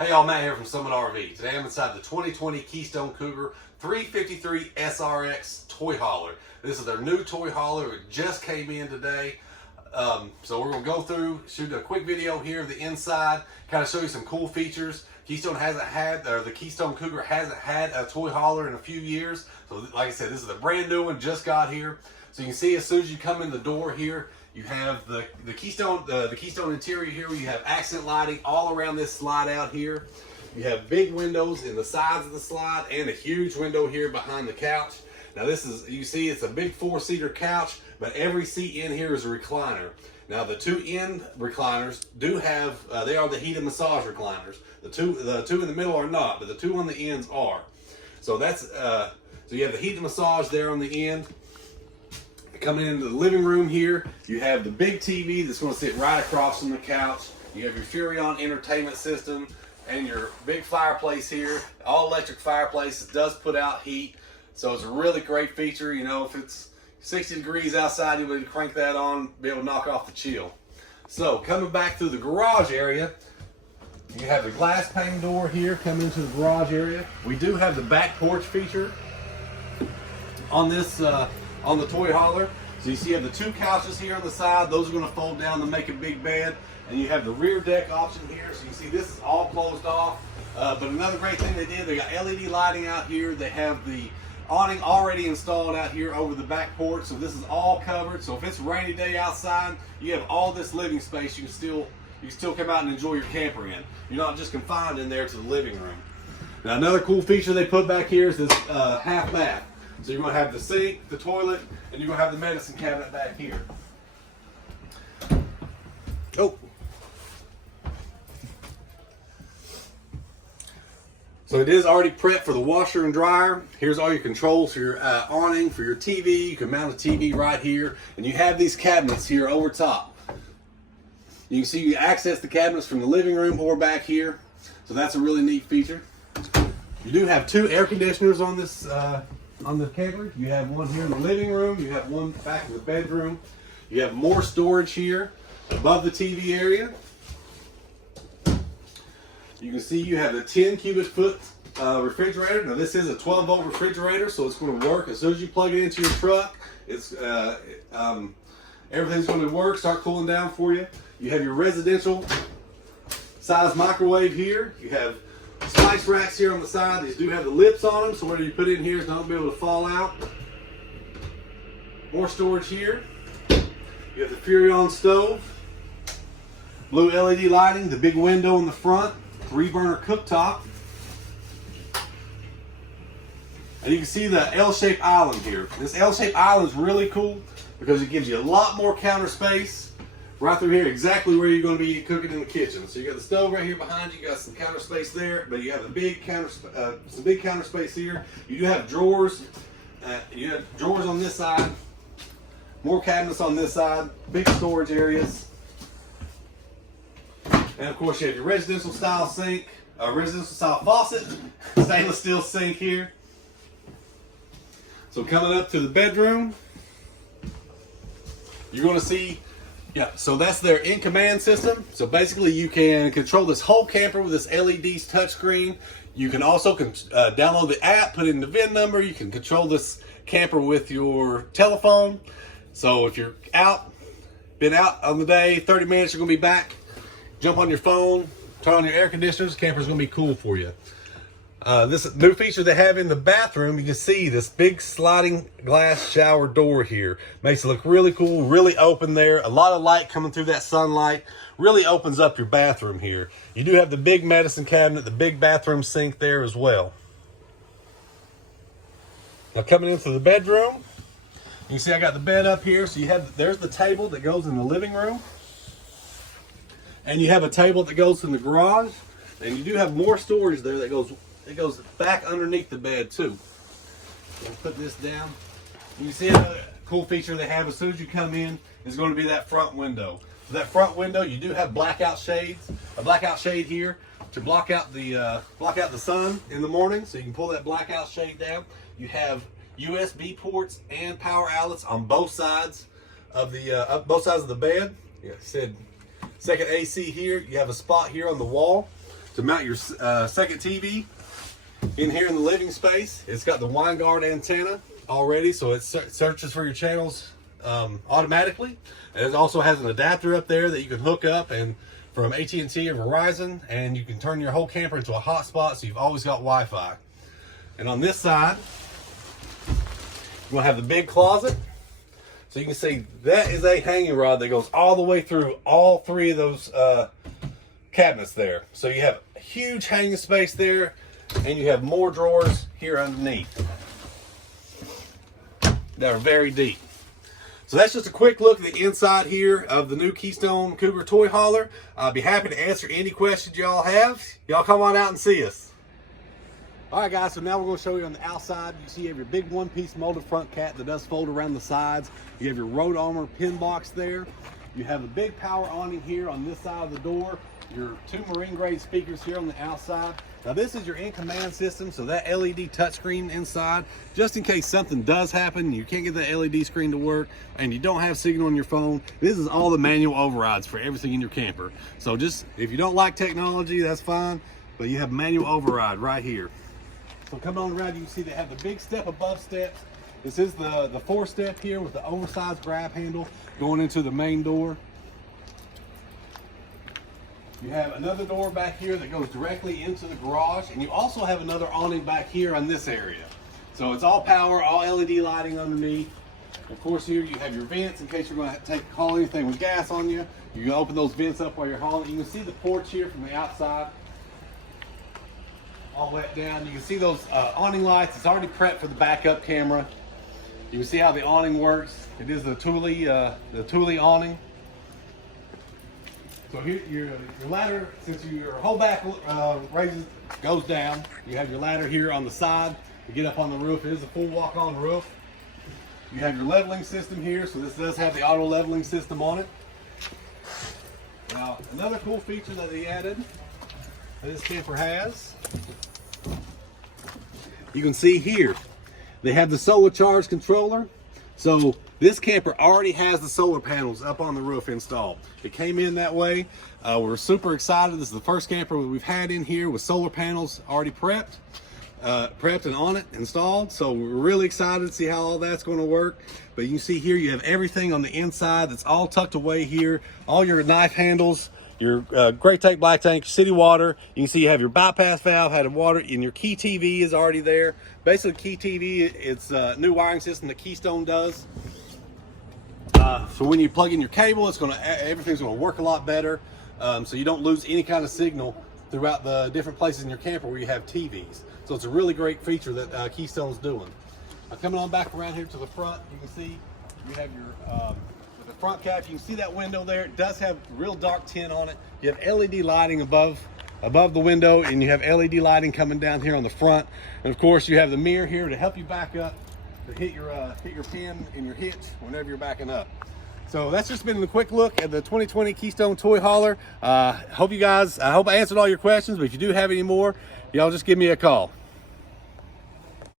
Hey y'all, Matt here from Summit RV. Today I'm inside the 2020 Keystone Cougar 353SRX toy hauler. This is their new toy hauler. It just came in today. So we're going to go through, shoot a quick video here of the inside, kind of show you some cool features. The Keystone Cougar hasn't had a toy hauler in a few years. So like I said, this is a brand new one, just got here. So you can see as soon as you come in the door here, you have the Keystone interior here, where you have accent lighting all around this slide out here. You have big windows in the sides of the slide and a huge window here behind the couch. Now this is, you see it's a big 4-seater couch, but every seat in here is a recliner. Now the two end recliners do have, they are the heated massage recliners. The two in the middle are not, but the two on the ends are. So that's, so you have the heated massage there on the end. Coming into the living room here, you have the big TV that's going to sit right across from the couch. You have your Furrion entertainment system and your big fireplace here. All electric fireplace. It does put out heat, so it's a really great feature. You know, if it's 60 degrees outside, you'll be able to crank that on, be able to knock off the chill. So coming back through the garage area, you have the glass pane door here coming into the garage area. We do have the back porch feature on this on the toy hauler. So you see you have the two couches here on the side. Those are going to fold down to make a big bed. And you have the rear deck option here. So you can see this is all closed off. But another great thing they did, they got LED lighting out here. They have the awning already installed out here over the back porch. So this is all covered. So if it's a rainy day outside, you have all this living space. You can still come out and enjoy your camper in. You're not just confined in there to the living room. Now another cool feature they put back here is this half bath. So you're going to have the sink, the toilet, and you're going to have the medicine cabinet back here. Oh. So it is already prepped for the washer and dryer. Here's all your controls for your awning, for your TV. You can mount a TV right here. And you have these cabinets here over top. You can see you access the cabinets from the living room or back here. So that's a really neat feature. You do have two air conditioners on this on the camper. You have one here in the living room. You have one back in the bedroom. You have more storage here above the TV area. You can see you have a 10 cubic foot refrigerator. Now this is a 12-volt refrigerator, so it's going to work as soon as you plug it into your truck. It's everything's going to work, start cooling down for you. You have your residential size microwave here. You have spice racks here on the side. These do have the lips on them, so whatever you put in here is not going to be able to fall out. More storage here. You have the Furrion stove, blue LED lighting, the big window in the front, 3-burner cooktop. And you can see the L-shaped island here. This L-shaped island is really cool because it gives you a lot more counter space right through here, exactly where you're going to be cooking in the kitchen. So you got the stove right here behind you, got some counter space there, but you have a big some big counter space here. You do have drawers. You have drawers on this side, more cabinets on this side, big storage areas. And of course you have your residential style sink, residential style faucet, stainless steel sink here. So coming up to the bedroom, you're going to see, yeah, so that's their in-command system. So basically you can control this whole camper with this LED touchscreen. You can also download the app, put in the VIN number. You can control this camper with your telephone. So if you're been out on the day, 30 minutes, you're going to be back. Jump on your phone, turn on your air conditioners. The camper's going to be cool for you. This new feature they have in the bathroom, you can see this big sliding glass shower door here. Makes it look really cool, really open there. A lot of light coming through that sunlight. Really opens up your bathroom here. You do have the big medicine cabinet, the big bathroom sink there as well. Now coming into the bedroom, you can see I got the bed up here. So you have, there's the table that goes in the living room. And you have a table that goes in the garage. And you do have more storage there that goes back underneath the bed too. Let's put this down. You can see another cool feature they have as soon as you come in is going to be that front window. So that front window, you do have blackout shades. A blackout shade here to block out the sun in the morning, so you can pull that blackout shade down. You have USB ports and power outlets on both sides of the bed. Yeah, I said second AC here. You have a spot here on the wall to mount your second TV in here in the living space. It's got the wine guard antenna already, so it searches for your channels automatically. And it also has an adapter up there that you can hook up and from AT&T or Verizon, and you can turn your whole camper into a hotspot, so you've always got Wi-Fi. And on this side, you're gonna have the big closet. So you can see that is a hanging rod that goes all the way through all three of those cabinets there. So you have huge hanging space there, and you have more drawers here underneath that are very deep. So that's just a quick look at the inside here of the new Keystone Cougar toy hauler. I'll be happy to answer any questions y'all have. Y'all come on out and see us. All right, guys, so now we're going to show you on the outside. You see you have your big one-piece molded front cap that does fold around the sides. You have your Road Armor pin box there. You have a big power awning here on this side of the door. Your two marine grade speakers here on the outside. Now this is your in-command system, so that LED touchscreen inside, just in case something does happen, you can't get the LED screen to work, and you don't have signal on your phone, this is all the manual overrides for everything in your camper. So just, if you don't like technology, that's fine, but you have manual override right here. So coming on around, you can see they have the big step above steps. This is the 4-step here with the oversized grab handle going into the main door. You have another door back here that goes directly into the garage, and you also have another awning back here on this area. So it's all power, all LED lighting underneath. Of course, here you have your vents in case you're going to haul anything with gas on you. You can open those vents up while you're hauling. You can see the porch here from the outside, all wet down. You can see those awning lights. It's already prepped for the backup camera. You can see how the awning works. It is the Thule awning. So here, your ladder, since your whole back goes down, you have your ladder here on the side to get up on the roof. It is a full walk-on roof. You have your leveling system here, so this does have the auto leveling system on it. Now, another cool feature that they added, that this camper has, you can see here, they have the solar charge controller. So this camper already has the solar panels up on the roof installed. It came in that way. We're super excited. This is the first camper we've had in here with solar panels already prepped and on it, installed. So we're really excited to see how all that's going to work. But you can see here you have everything on the inside that's all tucked away here. All your knife handles, your Great Tank, Black Tank, City Water. You can see you have your bypass valve, had water, and your Key TV is already there. Basically, Key TV, it's a new wiring system that Keystone does. So when you plug in your cable, everything's gonna work a lot better. So you don't lose any kind of signal throughout the different places in your camper where you have TVs. So it's a really great feature that Keystone's doing. Coming on back around here to the front, you can see you have your the front cap. You can see that window there. It does have real dark tint on it. You have LED lighting above the window, and you have LED lighting coming down here on the front. And of course, you have the mirror here to help you back up, to hit your pin and your hitch whenever you're backing up. So that's just been a quick look at the 2020 Keystone toy hauler. I hope I answered all your questions, but if you do have any more, y'all just give me a call.